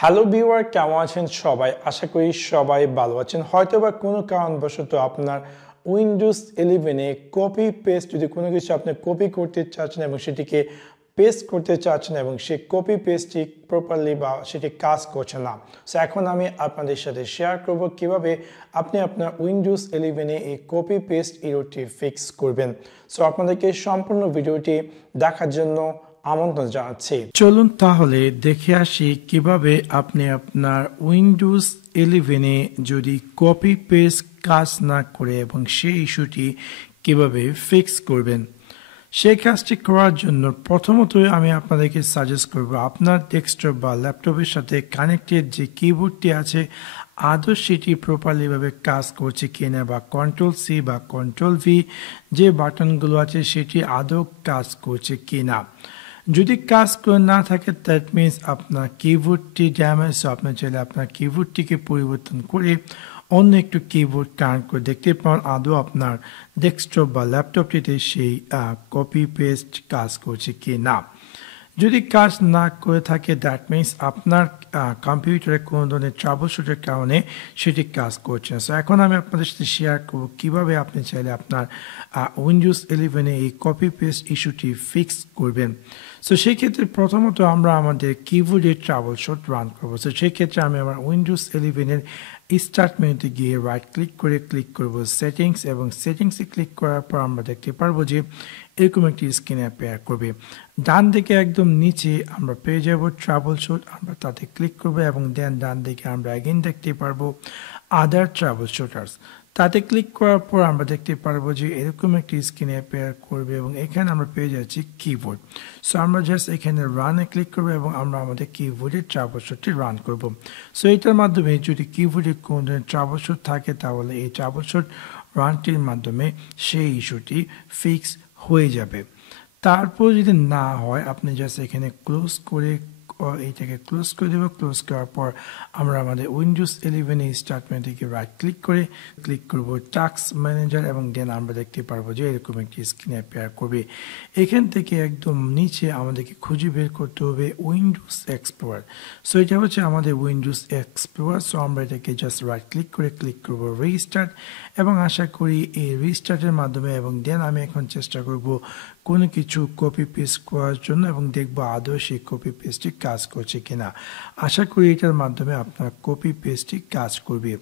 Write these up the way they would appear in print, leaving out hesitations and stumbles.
Hello viewer, কেমন আছেন সবাই? আশা করি সবাই ভালো আছেন। হয়তোবা কোনো কারণবশত আপনার উইন্ডোজ 11 এ কপি পেস্ট যদি কোনো কিছু আপনি কপি করতে চাচ্ছেন এবং সেটিকে পেস্ট করতে চাচ্ছেন এবং সেই কপি পেস্টটি প্রপারলি বা সেটি কাজ করছে না। সো এখন আমি আপনাদের সাথে শেয়ার করব কিভাবে আপনি আপনার উইন্ডোজ 11 এ এই কপি পেস্ট এররটি ফিক্স করবেন। সো আপনাদেরকে সম্পূর্ণ ভিডিওটি দেখার জন্য আমন্ত্রণ জানাচ্ছি। চলুন তাহলে দেখে আসি কিভাবে আপনি আপনার উইন্ডোজ 11 এ যদি কপি পেস্ট কাজ না করে এবং সেই ইস্যুটি কিভাবে ফিক্স করবেন। সেই কাজটি করার জন্য প্রথমতই আমি আপনাদেরকে সাজেস্ট করব আপনার ডেস্কটপ বা ল্যাপটপের সাথে কানেক্টেড যে কিবোর্ডটি আছে আদৌ সেটি প্রপারলিভাবে কাজ করছে কিনা, বা কন্ট্রোল সি বা কন্ট্রোল ভি যে বাটনগুলো আছে সেটি আদৌ কাজ করছে কিনা। যদি কাজ করে না থাকে দ্যাট মিনস আপনার কিবোর্ডটি ড্যামেজ। সো আপনি চাইলে আপনার কিবোর্ডটিকে পরিবর্তন করে অন্য একটু কিবোর্ড কানেক্ট করে দেখতে পান আদৌ আপনার ডেস্কটপ বা ল্যাপটপটিতে সেই কপি পেস্ট কাজ করছে কি না। যদি কাজ না করে থাকে দ্যাট মিনস আপনার কম্পিউটারে কোনো ধরনের ট্রাবল শুটের কারণে সেটি কাজ করছে না। সো এখন আমি আপনাদের সাথে শেয়ার করব কীভাবে আপনি চাইলে আপনার উইন্ডোজ 11 এ এই কপি পেস্ট ইস্যুটি ফিক্স করবেন। সো সেই ক্ষেত্রে প্রথমত আমরা আমাদের কিবোর্ডে ট্রাবল শুট রান করবো। সো সেই ক্ষেত্রে আমি আমার উইন্ডোজ 11 এর স্টার্ট মেনুতে গিয়ে রাইট ক্লিক করে ক্লিক করব সেটিংস, এবং সেটিংসে ক্লিক করার পর আমরা দেখতে পারবো যে এরকম একটি স্ক্রিনে অ্যাপিয়ার করবে। ডান দিকে একদম নিচে আমরা পেয়ে যাব ট্রাবল শুট, আমরা তাতে ক্লিক করবো এবং দেন ডান দিকে আমরা অ্যাগেন দেখতে পারবো আদার ট্রাবল শুটার্স। তাতে ক্লিক করার পর আমরা দেখতে পারবো যে এরকম একটি স্ক্রিনে অ্যাপিয়ার করবে এবং এখানে আমরা পেয়ে যাচ্ছি কিবোর্ড। সো আমরা জাস্ট এখানে রানে ক্লিক করবো এবং আমরা আমাদের কিবোর্ডের ট্রাবল শুটটি রান করব। সো এটার মাধ্যমে যদি কিবোর্ডে কোনো ধরনের ট্রাবল শুট থাকে তাহলে এই ট্রাবল শুট রানটির মাধ্যমে সেই ইস্যুটি ফিক্স হয়ে যাবে। তারপর যদি না হয় আপনি জাস্ট এখানে ক্লোজ করে এইটাকে ক্লোজ করে দেবো। ক্লোজ করার পর আমরা আমাদের উইন্ডোজ 11 এ স্টার্ট মেনু থেকে রাইট ক্লিক করে ক্লিক করব টাস্ক ম্যানেজার এবং দেন আমরা দেখতে পারবো যে এরকম একটি স্ক্রিন অ্যাপিয়ার করবে। এখান থেকে একদম নিচে আমাদেরকে খুঁজে বের করতে হবে উইন্ডোজ এক্সপ্লোরার। সো এটা হচ্ছে আমাদের উইন্ডোজ এক্সপ্লোরার। সো আমরা এটাকে জাস্ট রাইট ক্লিক করে ক্লিক করব রিস্টার্ট, এবং আশা করি এই রিস্টার্টের মাধ্যমে এবং দেন আমি এখন চেষ্টা করব কোনো কিছু কপি পেস্ট করার জন্য এবং দেখবো আদৌ সেই কপি পেস্টটি কাজ করছে কিনা। আশা করি এটার মাধ্যমে আপনার কপি পেস্টটি কাজ করবে।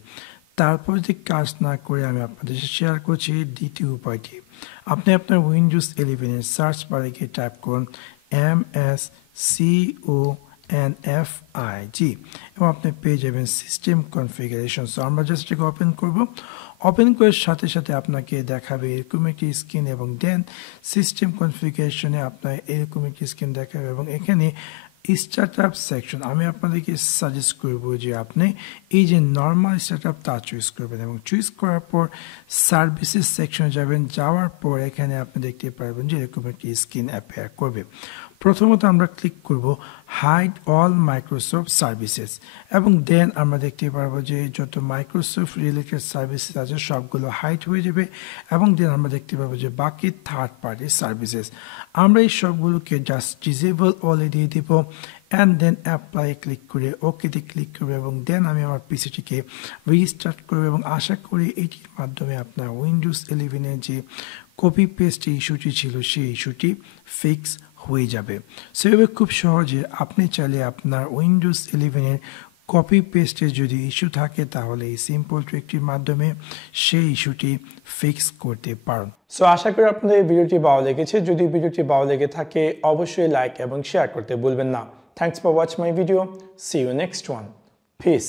তারপর যদি কাজ না করে আমি আপনাদের সাথে শেয়ার করছি দ্বিতীয় উপায়টি। আপনি আপনার উইন্ডোজ 11 এর সার্চ বারে গিয়ে টাইপ করুন MSCONFIG এবং আপনি পেয়ে যাবেন সিস্টেম কনফিগারেশন। সো আমরা জাস্ট এটাকে ওপেন করব। ওপেন করার সাথে সাথে আপনাকে দেখাবে এরকম একটি স্ক্রিন এবং দেন সিস্টেম কনফিগারেশনে আপনার এরকম একটি স্ক্রিন দেখাবে এবং এখানে স্টার্টআপ সেকশন আমি আপনাদেরকে সাজেস্ট করব যে আপনি এই যে নর্মাল স্টার্টআপ তা চুজ করবেন এবং চুজ করার পর সার্ভিসেস সেকশনে যাবেন। যাওয়ার পর এখানে আপনি দেখতে পারবেন যে এরকম একটি স্ক্রিন অ্যাপিয়ার করবে। প্রথমত আমরা ক্লিক করব হাইড অল মাইক্রোসফট সার্ভিসেস এবং দেন আমরা দেখতে পারবো যে যত মাইক্রোসফট রিলেটেড সার্ভিসেস আছে সবগুলো হাইড হয়ে যাবে এবং দেন আমরা দেখতে পাবো যে বাকি থার্ড পার্টি সার্ভিসেস আমরা এই সবগুলোকে জাস্ট ডিসেবল অলে দিয়ে দিব অ্যান্ড দেন অ্যাপ্লাই ক্লিক করে ওকেতে ক্লিক করবে এবং দেন আমি আমার পিসিটিকে রিস্টার্ট করবো এবং আশা করি এটির মাধ্যমে আপনার উইন্ডোজ 11 এর যে কপি পেস্ট ইস্যুটি ছিল সেই ইস্যুটি ফিক্স হয়ে যাবে। সেভাবে খুব সহজে আপনি চাইলে আপনার উইন্ডোজ 11 এর কপি পেস্টের যদি ইস্যু থাকে তাহলে এই সিম্পল ট্রিকটির মাধ্যমে সেই ইস্যুটি ফিক্স করতে পারেন। সো আশা করি আপনাদের এই ভিডিওটি ভালো লেগেছে। যদি ভিডিওটি ভালো লেগে থাকে অবশ্যই লাইক এবং শেয়ার করতে ভুলবেন না। Thanks for watching my video. See you next one. Piece.